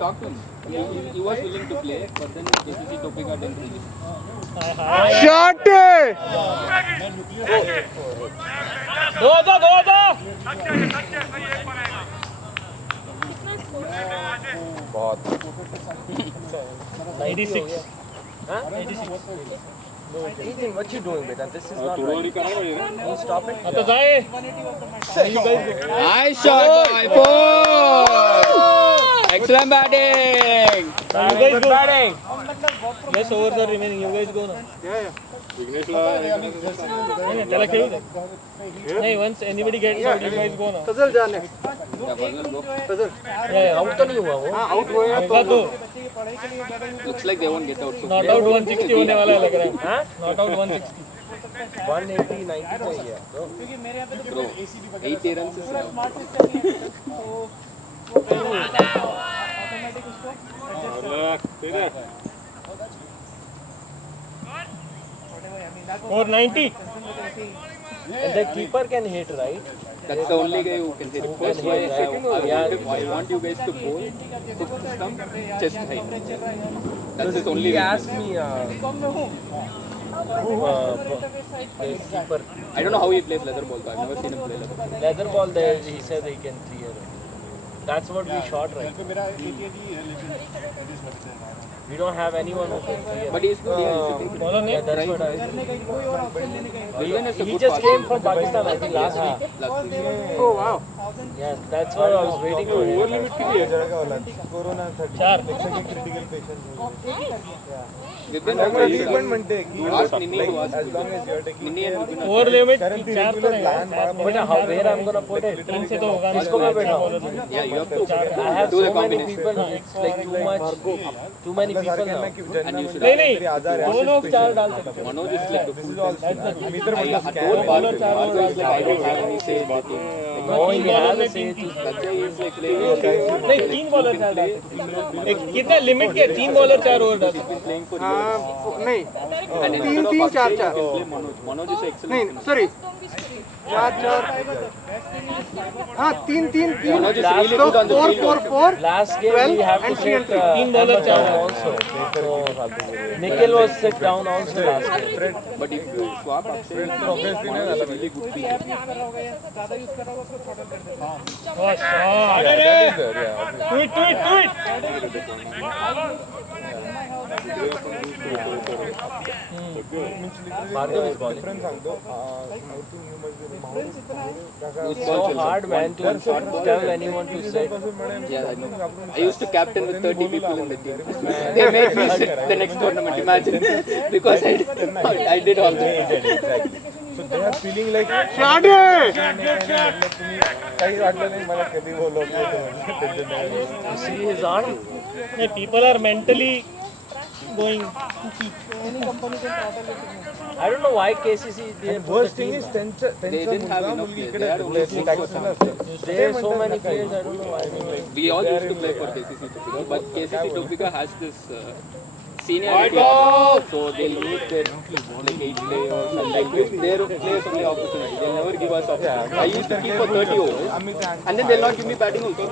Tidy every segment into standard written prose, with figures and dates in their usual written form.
talked to him. He was willing to play, but then KCC Topeka didn't release. Shot! दो बहुत 86 Ethan, what you doing, beta? This is not right. Can you stop it? आता जाए Nice shot, boy. 4. Excellent batting. you guys go batting less overs are remaining, you guys go now. नहीं चला खेलो नहीं, once anybody gets out you guys go now. फजल जाने फजल out तो नहीं हुआ वो. हाँ आउट हुए हैं होगा तो Looks like they won't get out. So not out 160 होने वाला है लग रहा है. हाँ नॉट आउट 160 180 90 चाहिए. bro, 80 runs is enough. और 90 And the keeper can hit, right? That's the only guy who can hit. That's why I want you guys to bowl hook stump chest height. That's his only He weakness. asked me keeper I don't know how he plays leather ball. I've never seen him play leather ball. leather ball there. He said he can clear it. That's what we shot, right? We don't have anyone who can clear. But he's good. Yeah, he's a big बोलो नहीं Yeah, that's what I. Even as a He good just fast came bowler. from Pakistan, I think, last week. Last week. Oh wow. Yeah, that's what I was waiting for. Over limit किती आहे corona 4 critical patient We've been treatment म्हणते की ask Nini to ask. as long as you are taking Nini and Rubina. Over limit currently 4 तो regular नहीं plan But how where I'm gonna put it? 3 से तो होगा नहीं. इसको मैं बैठा हूँ. Yeah, you have to I have do so the many combination. people. It's like too much. Too many people now. And you should नहीं नहीं दो लोग 4 डाल सकते हैं. Manoj is like the full मी तर म्हणलं I told Bharat, Bharat is like, I don't have any say in the game. No, he has a say to. That's why he's like playing. नहीं 3 बॉलर 4 डाल सकते हैं. एक कितना limit क्या 3 bowler 4 over डाल सकते हैं. He's been playing for हाँ years. नहीं And तीन instead of तीन चार Akshay, चार you can play Manoj. Manoj is excellent. नहीं सॉरी चार चार हाँ तीन तीन तीन Manoj is really तो good on the 4 field 4 also. 4 Last game we have to and sit 3 bowler 4 also. So, Nikhil was sit down also last game. But if you swap Akshay, Manoj is really good field. बस tweet Bhargav is bowling. सांगतो Who's So ball hard, man, to tell anyone to sit. Yeah, I know. I used to captain with 30 people in the team. They made me sit the next tournament, imagine. Because I did all that. So they are feeling like काही वाटलं नाही मला कधी बोलवलं You see his arm? people are mentally going. I don't know why KCC didn't put worst the thing team is now. त्यांचं They didn't have मुलगा enough मुलगी players. इकडे They had only 6 or 7. There are so many players, I don't know why. We all used to play for KCC Topeka, but KCC Topeka has this seniority. So they'll make their like 8 players and like give their players only opportunity. They'll never give us opportunity. I used to keep for 30 overs and then they'll not give me batting also.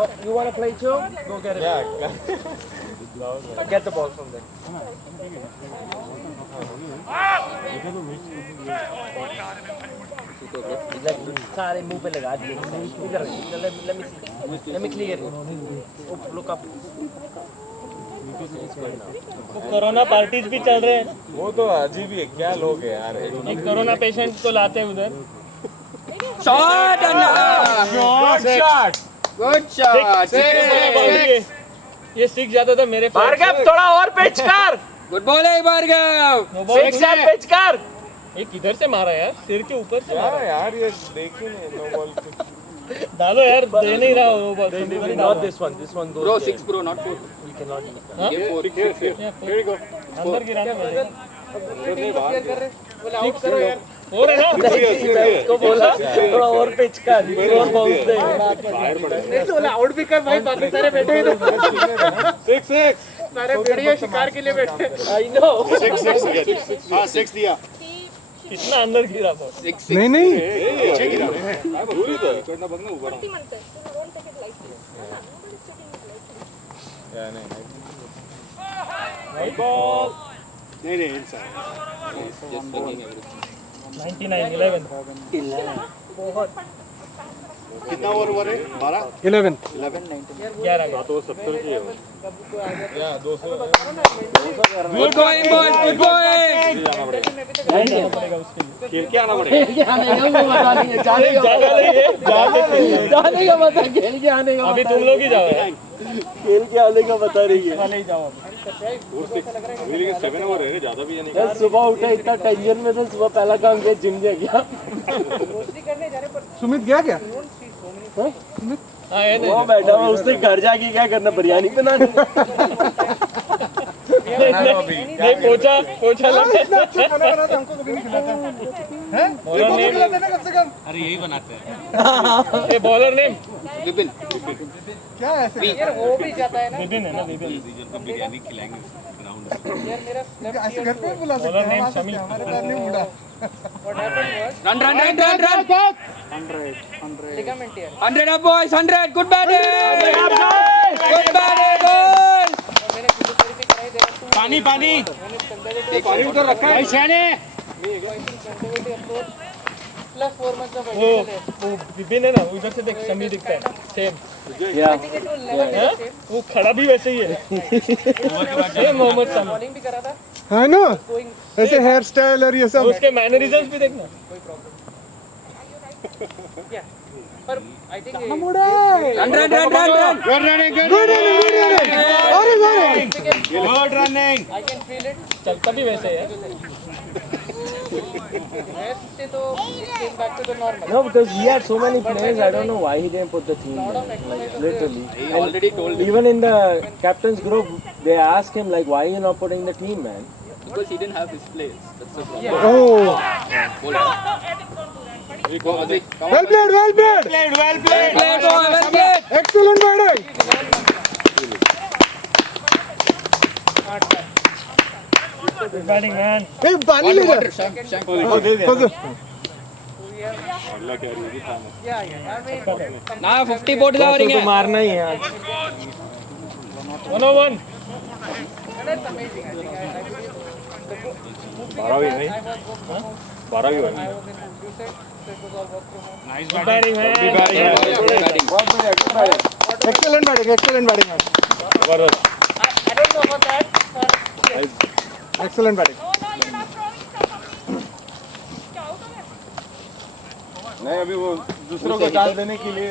Oh, you want to play too? Go get it. Get the ball from there. Like, सारे मुंह पे लगा दिए. इधर, let me see. Let me clear it. Oh, look up. Corona parties भी चल रहे हैं. वो तो अजीब ही है क्या लोग हैं यार एक कोरोना पेशेंट को लाते हैं उधर. Shot and good shot. ये 6 जाता था मेरे. भार्गव थोड़ा और पिच कर. Good bowling, Bhargav. Six shot pitch कर. ये किधर से मारा यार? सिर के ऊपर से मारा. यार ये देखिए नो बॉल डालो यार, दे नहीं रहा वो ball. Not this one. This one goes Bro, there. 6 bro, not 4. We cannot use that. Give 4. अंदर गिराना पड़ेगा. आउट करो यार हो रहा है ना? मैं उसको बोला थोड़ा और पिच कर. और बाउंस दे. नहीं तो बोला आउट भी कर भाई बाकी सारे बैठे हैं तो 6 सारे भेड़िया शिकार के लिए बैठे I know. 6 दिया. कितना अंदर गिरा बॉल. नहीं नहीं White ball. Just swinging everything. 99-11. कितना ओवर है 12 11 11 Good going, boys. Good going. खेल के आना पड़ेगा. जाने का बता. खेल के आने का अभी तुम लोग ही जाओ. खेल के आने का बता रही है. वाले ही जाओ अभी. 7 ओवर है ज्यादा भी नहीं. यार सुबह उठा इतना टेंशन में था. सुबह पहला काम किया जिम गया. सुमित गया क्या हाँ वो बैठा हुआ. उसने घर जाके क्या करना, बिरयानी बनानी. नहीं पोछा लगा. इतना अच्छा खाना बनाता हमको कभी नहीं खिलाता हैं बॉलर नेम खिलाते ना कम से कम ये बॉलर नेम Vipin. क्या ऐसे विपिन है ना. विपिन ऐसे घर पे बुला सकते बॉलर हैं नेम हम आ सकते शमी. हैं, हमारे पैर नहीं मुड़ा Run. 100 up, boys. 100. Good batting. Good batting, boys. पानी पानी उधर रखा है. वो विपिन है ना. उधर से देख शमी दिखता है सेम. वो खड़ा भी वैसे ही है. सेम मोहम्मद शमी. है ना ऐसे हेयर स्टाइल और ये सब उसके मैनरिज्म्स भी देखना. Run. गुड रनिंग चलता भी वैसे है. No, because he had so many players. I don't know why he didn't put the team. Like, literally. He already told you. Even in the captain's group, they asked him like, "Why are you not putting the team, man?" Because he didn't have his players. That's the problem. oh Hold on. Go, Abhi. Come well on. played Well played, boy. Well played. excellent batting Good batting, man. ए पानी ले जा Water. Shank. फंसो Now 50 boards are तो मारना ही है आज. 101. 12 नहीं 12 भी बनी. Good batting, man. excellent batting excellent batting नहीं अभी वो दूसरों को चांस देने के लिए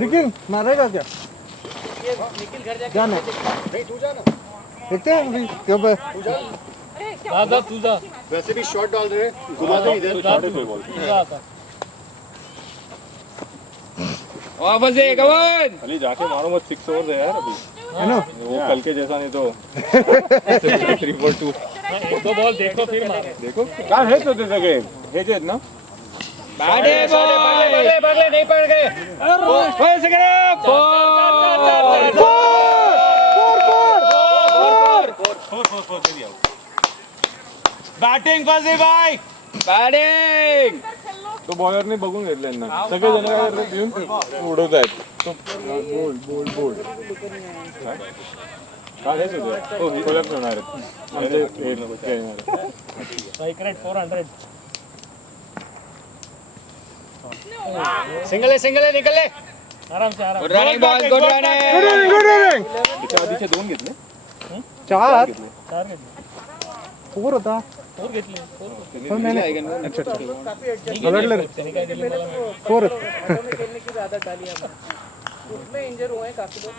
रिकिन मारेगा क्या जाना देखते हैं अभी कब दादा तू जा. वैसे भी शॉट डाल रहे घुमा दे इधर. वापस है. Come on. अली जाके मारो मत. 6 ओवर है यार अभी. है ना वो कल के जैसा नहीं तो 3-4-2 एक दो बॉल देखो फिर मारो. देखो क्या है तो दे सके है जे ना. Batting, boy. बगले नहीं पड़ गए. बॅटिंग पासे बाय. Batting. तो बॉलरने बघून घेतले ना सगळे जण काय करतात येऊन उडवत आहेत. तो बोल्ड काय आहे तुझे. हो कोलॅप्स होणार आहेत. म्हणजे खेळणार. Strike rate 400. सिंगल है निकल ले. आराम से आराम. Good running, boys. Good running. good running त्याच्या आधीचे 2 घेतले. 4 4 घेतले. 4 होता 4 घेतले. पण मैंने अच्छा अलग त्याने काय दिले मला माहिती. 4 खेलने की आदत डाली है उसमें इंजर हुए हैं काफी लोग.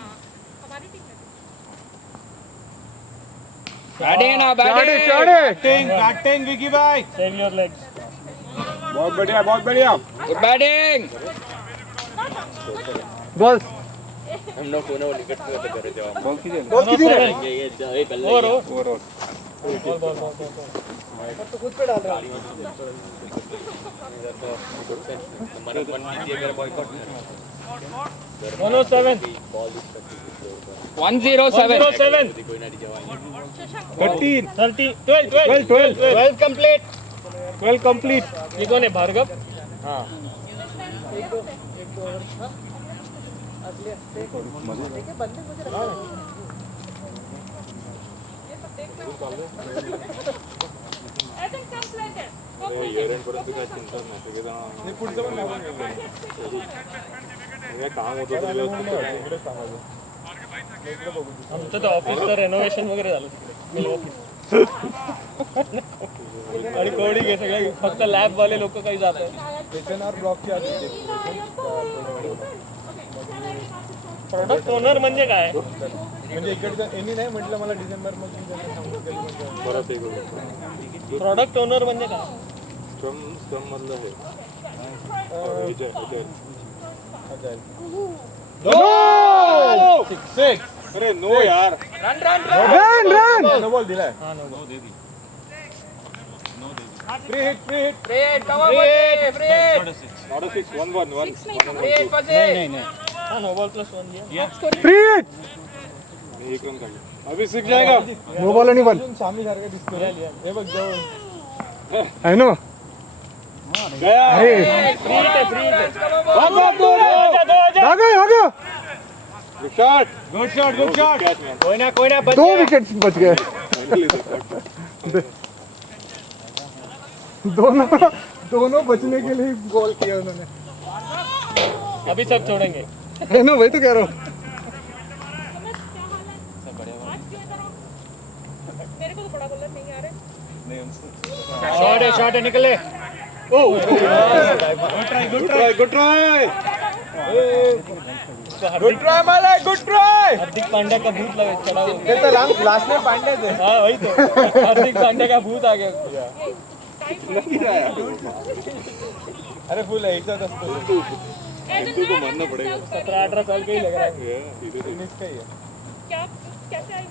Batting now. Batting. Batting Vicky भाई. Save your legs. बहुत बढ़िया. Good batting. बॉल बॉल किती बॉल किती है Over. ओव्हर. Ball. तो खुद पे डाल रहा है 107 107 13 30 12 कंप्लीट 12 कंप्लीट ये कौन है भार्गव हाँ पुढचं पण लागून काम होतं आमचं तर ऑफिसचं रेनोव्हेशन वगैरे झालं तिकडे ऑफिस आणि कोडिंग आहे सगळे फक्त लॅब वाले लोक काही जात आहेत ब्लॉकची आधी प्रोडक्ट ओनर म्हणजे काय म्हणजे इकडचं यांनी नाही म्हटलं मला डिसेंबर मध्ये परत एक प्रोडक्ट ओनर म्हणजे काय स्क्रम मधलं आहे अरे नो यार रन नो बॉल दिलाय हा no free hit not a 6 1 1 1 हा नो बॉल प्लस 1 दिया फ्री हिट एक रन काढलं अभी 6 जाएगा नो बॉल आणि वन सामी सारखं दिसतोय हे बघ जवळ आहे ना गया अरे फ्री हिट आहे आगे गुड शॉट कोई ना दो विकेट्स बच गए दोनों बचने के लिए गोल किया उन्होंने अभी सब छोड़ेंगे है ना वही तो कह रहा हूँ मेरे को तो बड़ा बॉलर नहीं आ रहे शॉट है निकले गुड ट्राई हार्दिक पांड्या का भूत लगा चढ़ा हुआ लास्ट में पांड्या थे हाँ वही तो हार्दिक पांड्या का भूत आ गया अरे फुल है एक साथ असतो को मानना पड़ेगा 17-18 साल का ही लग रहा है फिनिश का ही है क्या कैसे आई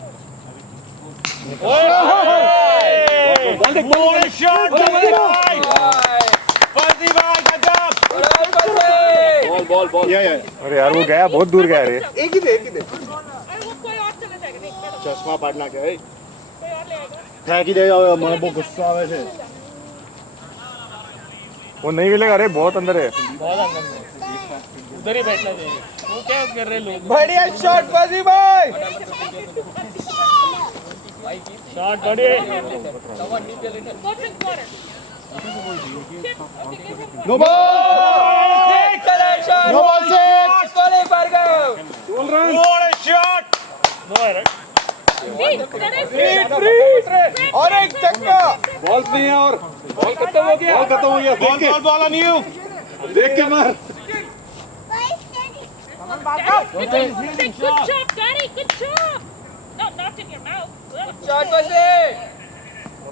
वो बॉल अरे यार वो गया बहुत दूर गया रे एक ही दे अरे वो कोई और चला जाएगा नहीं चश्मा पाड़ना क्या कोई और ले आएगा फेंक ही दे મને બહુ ગુસ્સો આવે છે वो नहीं मिलेगा रे बहुत अंदर है बहुत अंदर में उधर ही बैठना चाहिए वो क्या कर रहे लोग बढ़िया शॉट फजी भाई शॉट बढ़िया Go drink water. No ball no ball no है राइट See, that is और एक छक्का बॉल नहीं है और बॉल खत्म हो गया बॉल ऑन यू देख के मार Good job, Danny. Good job. No, not in your mouth. Shot बसे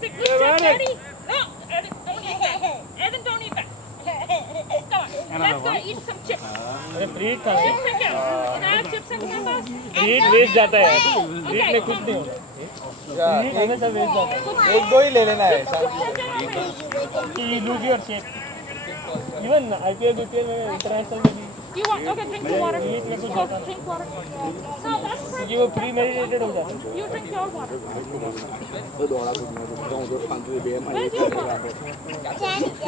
Good job, Danny. No, Evan, don't eat that. Evan, don't eat that. Come on, let's go eat some chips. अरे free था Chips and क्या? Can I have chips and papas? Free waste जाता है free में कुछ नहीं होता free हमेशा वेस्ट जाता है एक दो ही ले लेना है कि lose your shape even IPL BPL में इंटरनेशनल में भी You want? Okay, drink the water. League में कुछ Oh, होता है drink water. No, that's fine. क्योंकि वो प्री मेडिटेटेड हो जाता है You drink your water.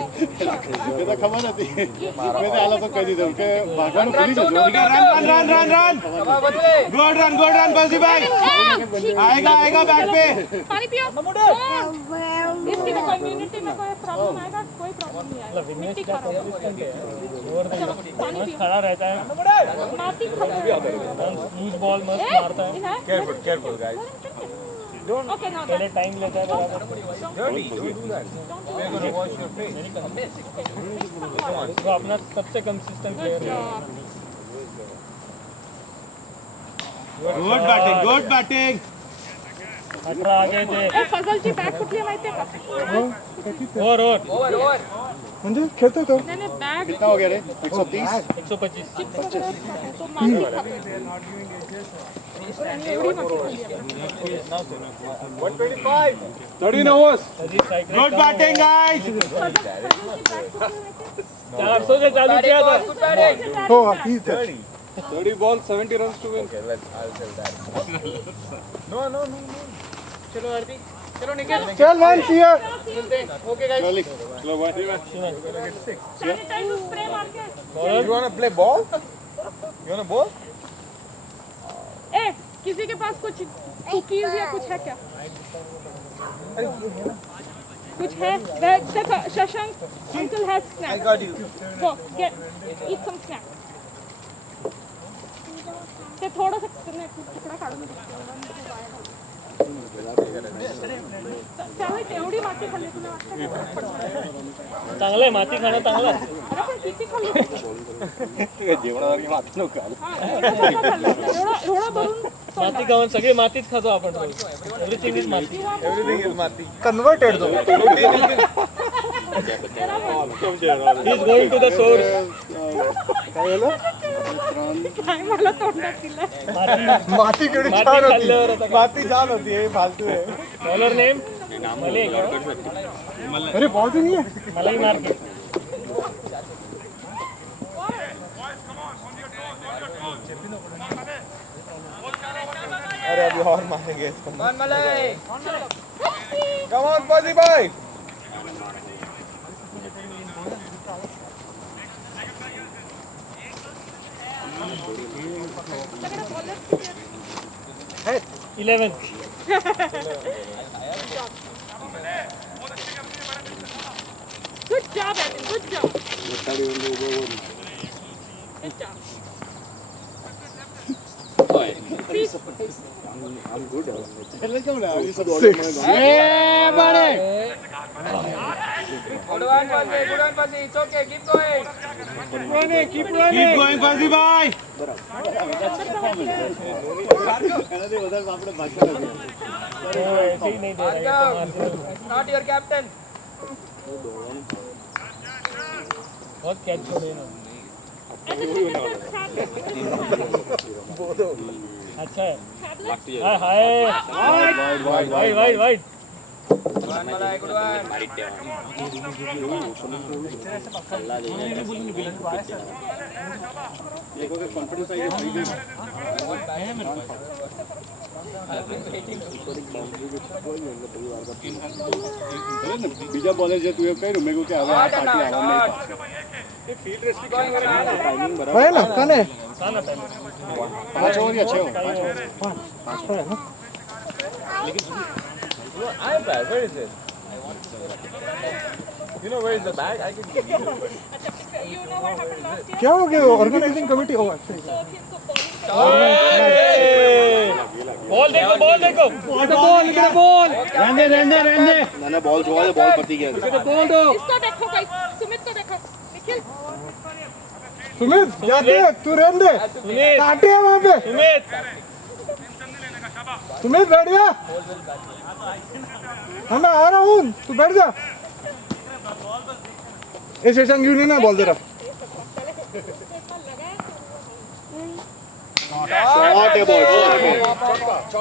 खबर होती मैंने आला तो कह दी थी कि भागवान पुलिस रन गुड रन बसी भाई आएगा बैट पे पानी पियो। इसकी तो कम्युनिटी में कोई प्रॉब्लम आएगा? कोई प्रॉब्लम नहीं आएगा। मिट्टी खराब है। चलो, पानी पियो। खड़ा रहता है माटी खराब है। लूज बॉल मस्त Eh, मारता है it has- careful guys Okay, now पहले that's टाइम लेता है बराबर वो अपना सबसे कंसिस्टेंट प्लेयर है गुड बैटिंग 18 आगे थे फजलची बॅट कुठली माहितीये का? और ओव्हर म्हणजे खेळतो तो मैंने बैग कितना हो गया रे 130 125 चिप्स वगैरह रखा है, तो मार के खाते हैं। एवढी माती खाल्ली आपण. 13 overs. गुड बैटिंग गाइस चार सौ से चालू किया था हो ठीक है 30 balls, 70 runs to win. चल one here Slow boy. Sanitizer spray मार के. You wanna play ball? You wanna ball? ए किसी के पास कुछ कुकीज या कुछ है क्या? कुछ है? देखो Shashank uncle has snacks. I got you. Go get eat some snacks. ते थोडंसं तुकडा काढून दे. त्यावेळी एवढी माती खाल्ली तुला वाटतं? चांगलं आहे माती खाणं चांगलं आहे. अरे पण किती खाल्ली? जेवणावरती माती नको घाल. एवढं भरून माती खाऊन सगळे मातीच खातो आपण रोज. एव्हरीथिंग इज माती. Converted though he is going to the source. काय झालं काय मला तोंडात दिलं. माती केवढी माती छान खाल्ल्यावर होती आता माती छान होती हे फालतू आहे बॉलर नेम मलिक. अरे बॉल तो नहीं है मलाई मार्के. अरे अभी और मारेंगे इसको कम ऑन फौजी भाई है 11. Good job, Evan. Good job. Good job. keep going फौजी भाई ऐसे ही नहीं दे रहा है. Not your captain. बहुत कैच छोड़े ना. अच्छा है. हाय हाय वाइड वाइड वाइड. बीजा बॉलर जो तुझे कहीं रुमेगो के आगे पार्टी आवा नहीं है ना कौन है 5 ओवर ही अच्छे हो 5 पर है ना You know where is the bag? I can give you. You know what happened last year? क्या हो गया ऑर्गेनाइजिंग कमेटी ओ अच्छा So if you बॉल देखो बॉल. ना ना बॉल जो है बॉल पति गया इसको देखो भाई, सुमित को देखो. निखिल सुमित जाते तू रहने दे सुमित काटे है वहाँ पे सुमित सुमित बैठ जा हाँ मैं आ रहा हूँ तू बैठ जा ए शशांक यूं नहीं ना बॉल दे रहा शॉट है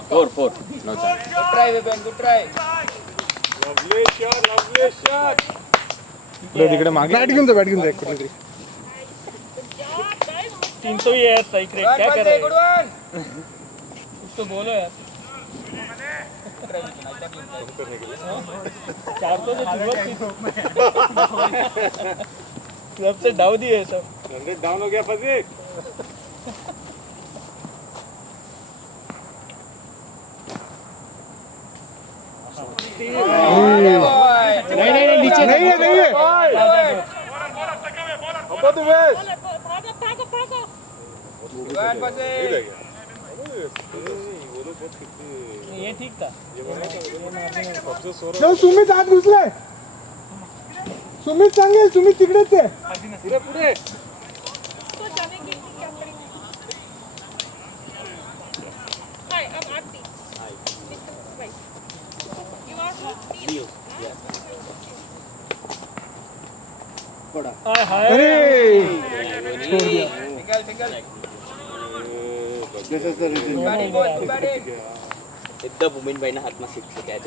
ball 4. No chance. Good try, Vipin. Good try. Lovely shot. तिकडे मागे बैट घेऊन जा एक कुठेतरी 300 ही है स्ट्राइक रेट. क्या कर रहे Good हैं one. कुछ तो बोलो यार. 400 से शुरुआत की. क्लब से डाउ दिए सब. 100 डाउन हो गया फजी. नहीं नीचे नहीं है Above the waist. भागो. Good one, Fuzzy. ये ठीक था. जाऊ सुमित आत घुसलाय सुमित सांगेल सुमित तिकडेच आहे पुढे. तो जाने की क्या करेंगे? Hi, I'm Aarti. Right. You are who? अरे એકદમ ભૂમિનભાઈ ના હાથમાં સિક્સ કેચ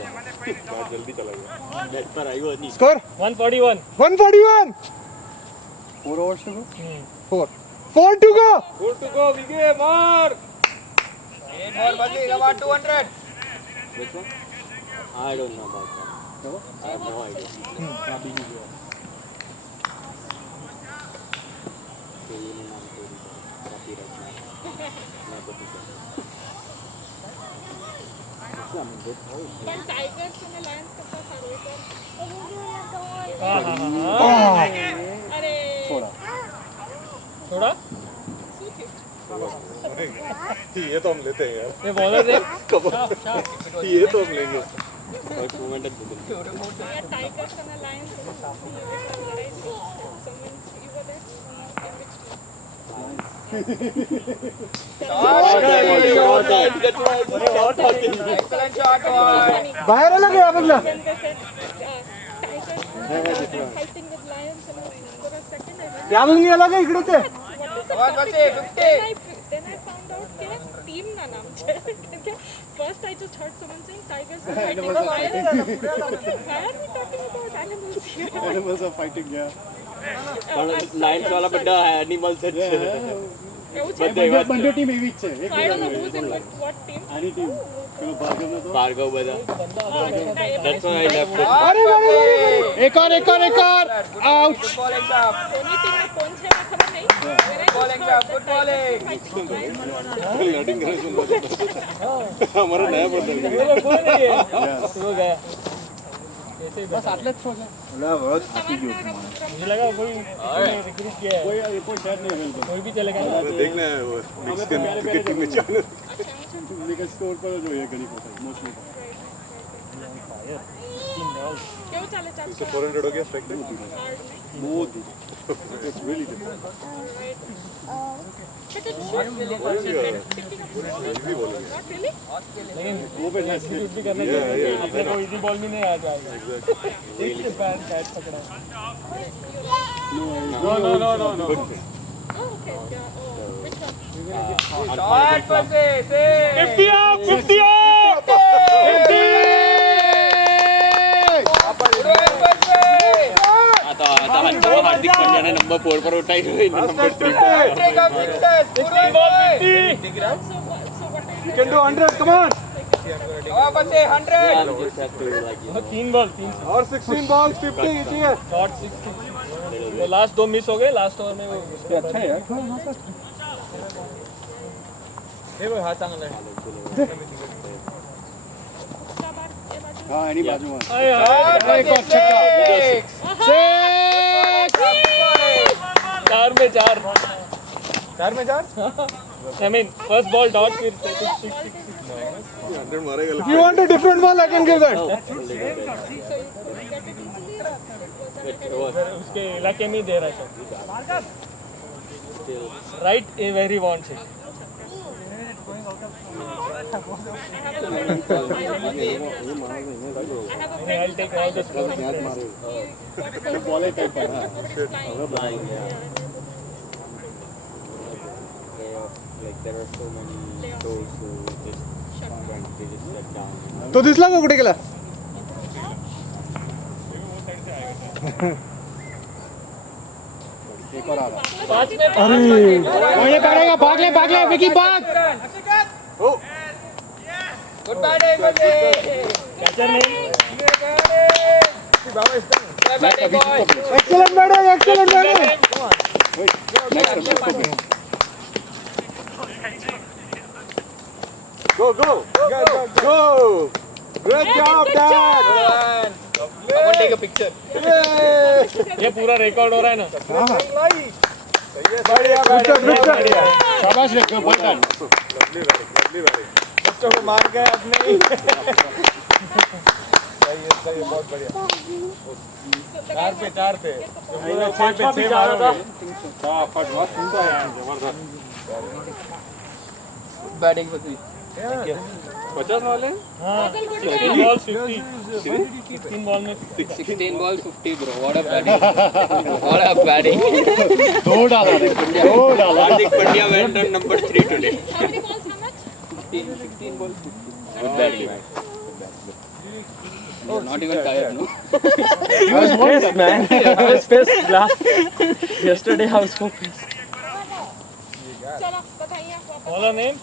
जल्दी चला गया નેટ પર આવ્યો નહીં score 141. 141 4 overs to go. 4 to go. Good to go, Vijay, more. which one I don't know about that I have no idea पण टायगर्स आणि लायन्स कसा सारो अरे थोड़ा ये तो हम लेते हैं यार ये बॉलर है ये तो हम लेंगे first moment at the tigers आणि लायन्स बाहेर आला का बघला या मग आला का इकडे ते Then I found out that team na naam chhe. First I just heard someone saying tigers are fighting lions. Why are we talking about animals here? Animals are fighting, yeah. Lions વાળા બધા animals જ છે બંને team એવી જ છે. So I don't know who's in what team. આની team પેલો ભાર્ગવ નતો. ભાર્ગવ બધા that's why I left it अरे एक और आउट कोनी टीम में कौन है खबर नहीं. लैंडिंग करे सुन हमारा नया बंदा Yes. हो गया बस आटलेच हो गया मुझे लगा कोई रिक्रूट किया है कोई शहर नहीं अवेलेबल कोई भी चलेगा ना देखना है वो मेक्सिकन क्रिकेट टीम में चैनल लेकिन स्कोर पर जो ये गणित होता है मोस्टली क्यों चले चाचा. तो 400 हो गया स्ट्राइक रेट बहुत it's really different But it should be not really. लेकिन वो पे नहीं रिक्रूट भी करना चाहिए अपने को इजी बॉल भी नहीं आ जाएगा एक से पैर कैच पकड़ा no Oh, okay. Yeah. Oh, which one? 50 up 50 up आता हार्दिक पांड्याने नंबर 4 पर उठाई हुई नंबर 3 पर ball 50 So what is it? Can do 100 come on तीन बॉल तीन और 16 बॉल्स 50 चाहिए शॉट 60 वो लास्ट दो मिस हो गए लास्ट ओवर में वो अच्छा है यार हाथ चांगला है हां एनी बाजू में आए एक और छक्का चार में चार I mean first ball dot फिर 6 100 मारेगा If you want a different ball, I can give that. उसके इलाके में ही दे रहा है right where he wants it I'll take all the scoring. Ball है टाइप पर like there are so many those who just they just shut down तो दिसला का कुठे गेला एक और आ रहा पांच में अरे वही पकड़ेगा भाग ले विकी भाग कैचर नहीं excellent batting Go! Great job, Dad! Take a picture. ये पूरा रिकॉर्ड हो रहा है ना बढ़िया शाबाश रे बॉल कर Lovely batting. बच्चों को मार गए अपने ही सही है, बहुत बढ़िया. चार पे पूरा 6 पे 6 मारा था फटाफट बहुत सुंदर है जबरदस्त Batting for 3. 50 वाले 16 balls 50. 16 ball में 16 balls 50 bro. What a batting. What a batting. दो डाला Hardik Pandya went on number 3 today. How many balls? How much? 16 balls 50. Good batting. You're not even tired, no? He was pissed, man. I was pissed last. Yesterday I was so pissed. चलो बताइए आप वापस. bowler name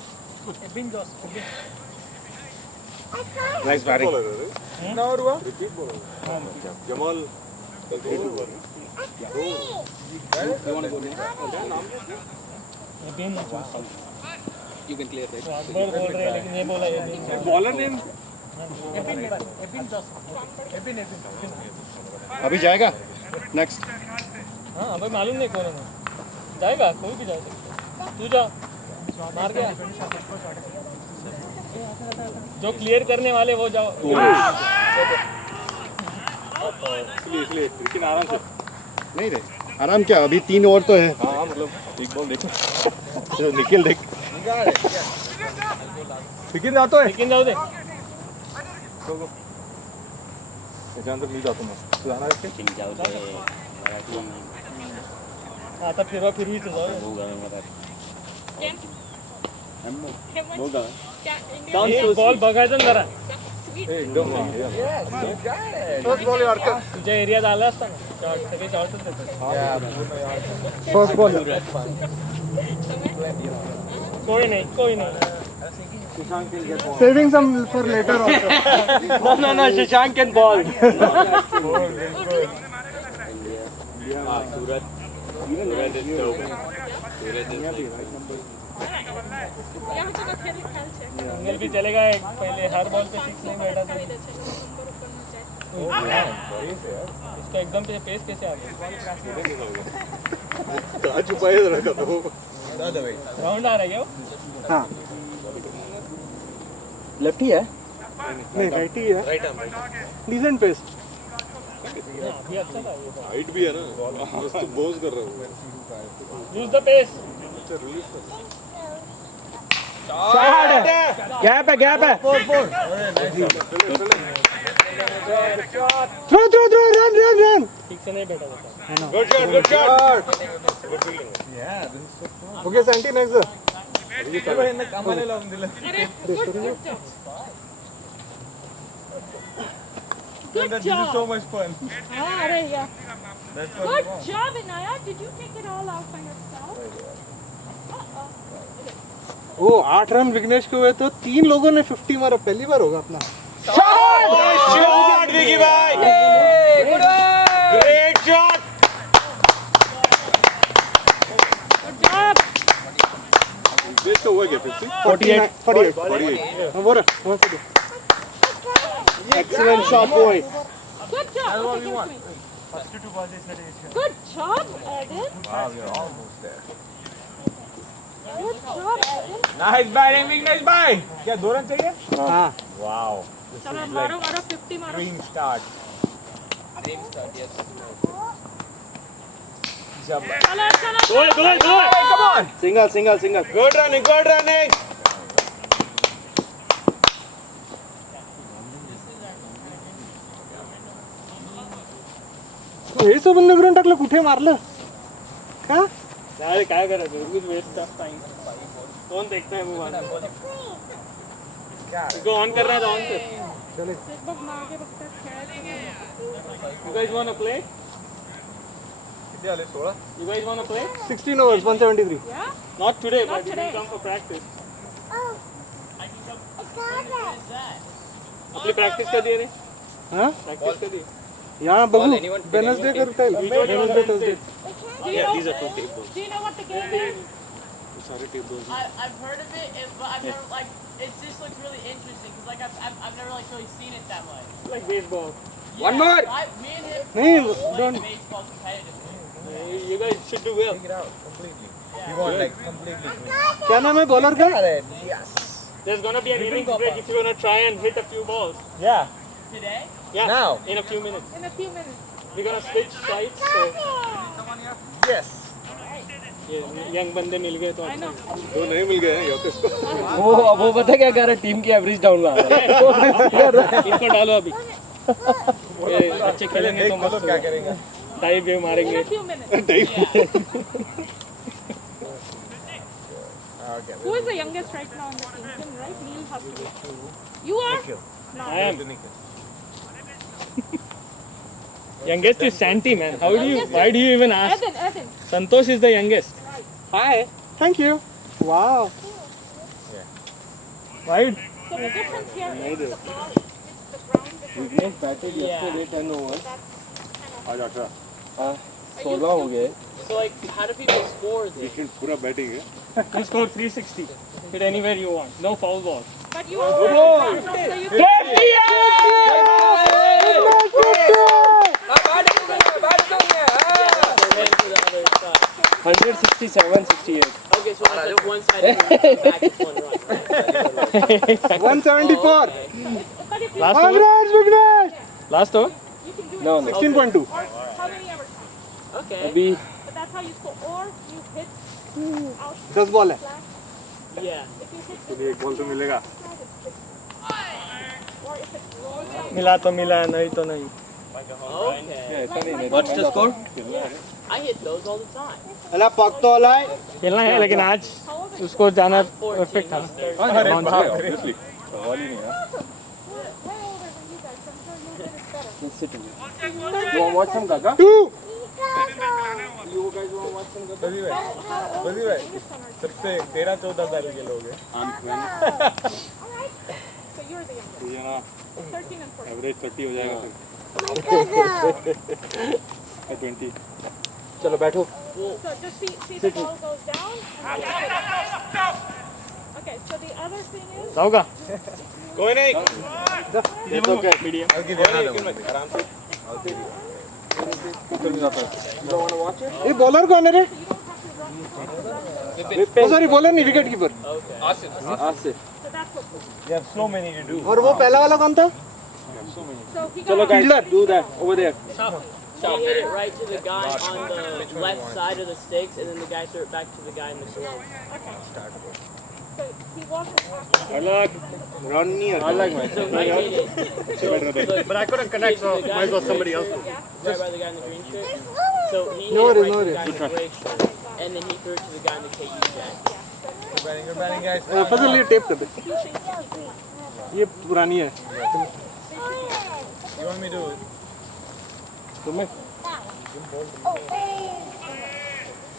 nice batting कितना over हुआ Jamal You want to go next? Ebin You can clear that. Akbar बोल रहे हैं लेकिन ये बोला ये बॉलर नेम अभी जाएगा नेक्स्ट हाँ अबे मालूम नहीं कौन है जाएगा कोई भी जा सकता है तू जा मार गया जो क्लियर करने वाले वो जाओ इसलिए लेकिन आराम से नहीं रे आराम क्या अभी 3 ओवर तो है हाँ मतलब एक बॉल देखो तो निखिल देख लेकिन जातो है लेकिन जाओ दे त्याच्या अंदर मी जातो मग तू जाणार आहेस का? आता फिरवा फिरवी तो जाओ क्या इंडिया एक बॉल बघायचं ना जरा स्वीट. एकदम तुझ्या एरियात आला असता ना शॉर्ट सगळे शॉर्टच देतात फर्स्ट बॉल कोई नहीं saving some for later also No, Shashank can ball. यहाँ चलो खेल खेल छे. सिंगल भी चलेगा एक पहले हर बॉल पे 6 नहीं बैठा था खरीदे छे. नंबर ऊपर में जाए. उसका एकदम पे पेस कैसे आ गया छुपाए रखा तो राउंड आ रहा है क्या वो? हाँ लेफ्टी है नहीं राइट ही है डिसेंट पेस अभी अच्छा था ये हाइट भी है ना मस्त बोझ कर रहा हूँ यूज द पेस गैप है थ्रो रन ठीक से नहीं बैठा था good shot okay senti next अरे good job. so much fun हाँ अरे यार. Good job Inaya. Did you take it all out by yourself? Oh 8 run Vignesh के हुए तो 3 लोगों ने 50 मारा पहली बार होगा अपना शॉट विकी भाई great shot Good job. Best तो हुआ क्या 50 48 बोल excellent shot boy Good job. Okay, give it to me. Good job, Eden. wow we are almost there Good job, Eden. Nice batting Vignesh भाई क्या 2 रन चाहिए हां वाओ चलो मारो 50 मारो. ड्रीम स्टार्ट चलो. सिंगल गुड रनिंग हे सोबत करून टाकलं कुठे मारलं का अरे काय करायचं उगीच वेस्ट ऑफ टाइम कौन देखता है मोबाइल को ऑन कर रहा है तो ऑन कर बघ मागे बघतात खेळायचं. You guys want to play? किती आले 16 You guys want to play? 16 overs 173 Yeah? Not today, Not but you today. can come for practice. आपली प्रॅक्टिस कधी आहे रे हां प्रॅक्टिस कधी यहाँ बघू वेडनेसडे करता येईल Wednesday Thursday Do you know what the game is? I've heard of it, but I've never like. It just looks really interesting because like I've never like really seen it that way. like baseball. One more. Me and him नहीं played don't baseball competitively. You guys should do well. क्या नाम है bowler का There's gonna be an innings break if you wanna try and hit a few balls. Today, Yeah. Now. In a few minutes. In a few minutes. We're gonna switch sides. So ये young बंदे मिल गए तो I know. तो नहीं मिल गए हैं योकेश को वो पता क्या कह रहा है, टीम की एवरेज डाउन ला रहा है। इनको डालो अभी। ये अच्छे खेलेंगे तो मस्त क्या करेंगे, टाई वेव In मारेंगे। a few minutes. Who is the youngest right now in the team? Him, right? Neil has to be. You are? No. I am. Youngest is Santi, man. How do you? Why do you even ask? Ethan. Santosh is the youngest. Hi. Thank you. Wow. Why? So the difference here is the ball hits the ground before batted yesterday 10 overs, आज 18 16 हो गए। So like, how do people score this? Weekend पूरा batting है You score 360. Hit anywhere you want. No foul ball. But you are so you 167, 68. Okay, so that's like one side and then back is one run. 174. But if you, Last over. Congrats, Vignesh. Last over. you can do it. No, no. 16.2. Or how many ever times. Okay. अभी But that's how you score. Or you hit out 10 ball है. flat. Yeah. If you hit तो एक ball तो मिलेगा or if it's rolling. मिला तो मिला, नहीं तो नहीं. Okay. what's the score? I hit those all the time. अला पक तो अला है. खेलना है लेकिन आज उसको जाना परफेक्ट था. अरे ऑब्वियसली सवाल ही नहीं है Way older than you guys. I'm sure you did it better. Let's sit in. You want watch some Gaga? 2. You guys want watch some Gaga? बल्ली भाई सबसे 13-14 साल के लोग हैं Alright. So you're the youngest. ये ना 13 and 14. एवरेज 30 हो जाएगा फिर 20 चलो बैठो। So just see the ball goes down. And then hit it. Okay, so the other thing is. जाओगा. कोई नहीं It's okay. मीडियम. आराम से You don't want to watch it? ये बॉलर कौन है रे? You don't have to run. ओ sorry bowler नहीं wicket keeper. Asif. So that's what. You have so many to do. और वो पहला वाला कौन था? So he got चलो out. guys, do that over there. He hit it right to the guy on the left side of the stakes, and then the guy threw it back to the guy in the glove. So he wasn't. अलग. Run नहीं है. I like my. So I hit it. But I couldn't connect, so might as well somebody else. Right by the guy in the green shirt. So he No hit it worries, right no to the guy in the gray shirt, and then he threw it to the guy in the KU jacket. फजल ये tape कर दे. ये पुरानी है. तुम्हें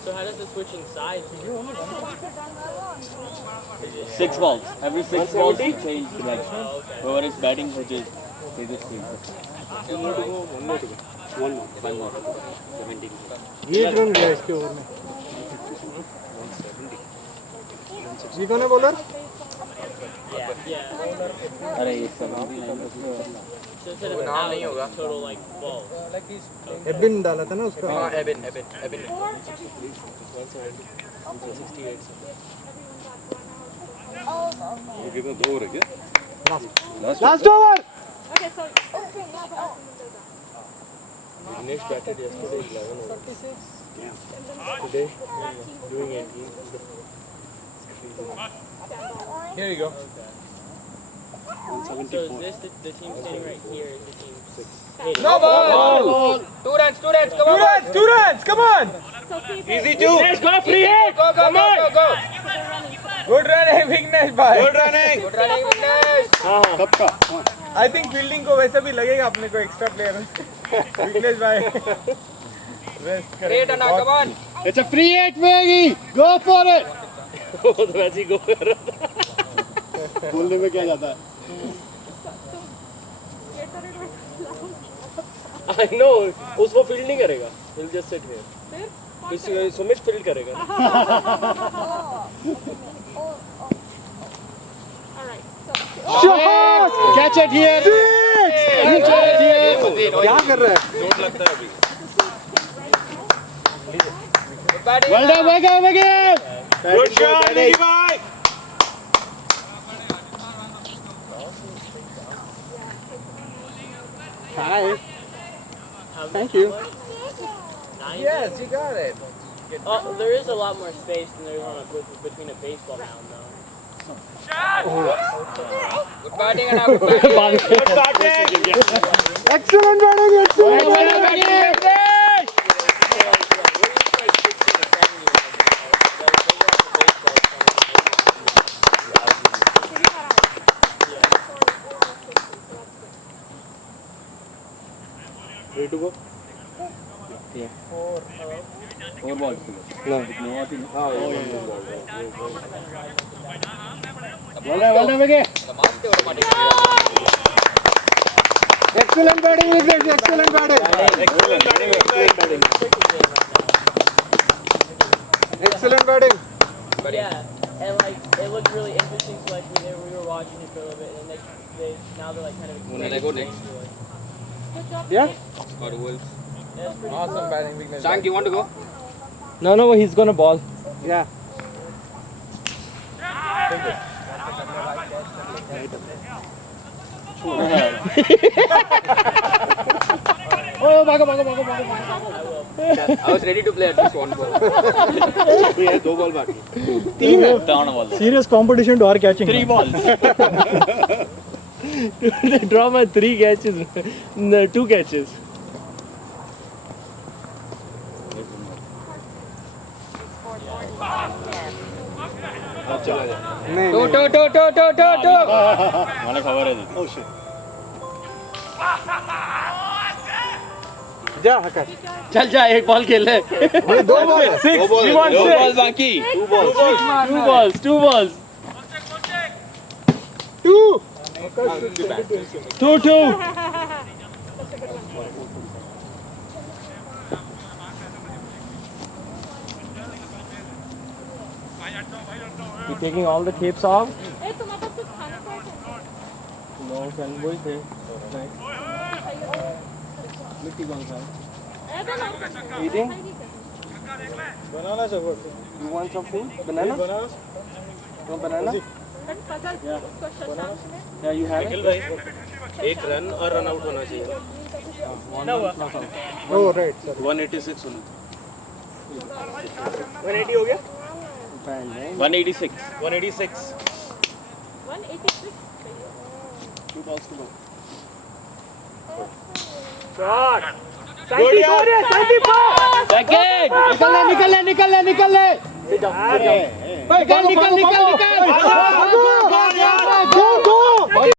So how does the switching sides? 6 balls. Every 6 balls you change like whoever is batting, which is they just change. ये run गया इसके over में. ये कौन है बॉलर? Yeah. अरे ये सब So instead of out, it's total like ball. एबिन डाला था ना उसका. ये कितना 2 ओवर है क्या last over. Okay, so. Next batted yesterday 11 overs. Today doing 18. Here you go. So is this the team standing right here? Is the team 6? No ball. 2 runs, come on. 2 runs, come on. So see if Easy 2. Let's go free hit. Come on. Go. they're running. Good running, Vignesh bhai. Good running, Vignesh. सबका I think fielding को वैसे भी लगेगा अपने को extra player. Vignesh bhai. Rest करें. Come on. It's a free hit, Maggie. Go for it. वो तो वैसे ही go कर रहा था. बोलने में क्या जाता है? I know. उसको फील्ड नहीं करेगा. He'll just sit here. This? किसी सुमित फील्ड करेगा. Alright, so. Shot! Catch it here. Catch it here. क्या कर रहा है? चोट लगता है अभी Well done, Maggie. Good shot Nicky भाई Hi. Thank you. 9? Yes, you got it. There is a lot more space than there is on between a baseball mound, though. Good batting and good batting. Excellent batting, excellent batting. Ready to go? Yeah. Four balls. No. Well done, Vicky. Excellent batting, Vicky. Excellent batting. Excellent batting. Yeah, and like it looked really interesting. So like we were watching it for a little bit, and now they're like kind of. When I go next. Good job. Yeah. Or who else? Yeah, it's pretty Awesome batting weakness. Shank, you want to go? No, he's gonna ball. Yeah. Oh, bago. I was ready to play at least one ball. Yeah, 2 ball back. 3 serious competition to our catching. 3 balls. They draw my 3 catches. No, 2 catches. Two. મને ખબર હતી. Oh shit. जा हकर. चल जा एक ball खेल ले. 2 ball. 6. We want 6. 2 balls बाकी. 2 balls. 2 balls. 2. You taking all the tapes off? ए तुम्हारे पास कुछ खाने को है? No, can boy say. Eating? Banana support. You want some food? Banana? Bananas? No banana? But puzzle उसको शशांक में Yeah, you have it. एक run और रन आउट होना चाहिए. Oh right. Sorry. 186 होना. 180 हो गया? 186. 186 2 balls to go. Second. निकल ले. निकल.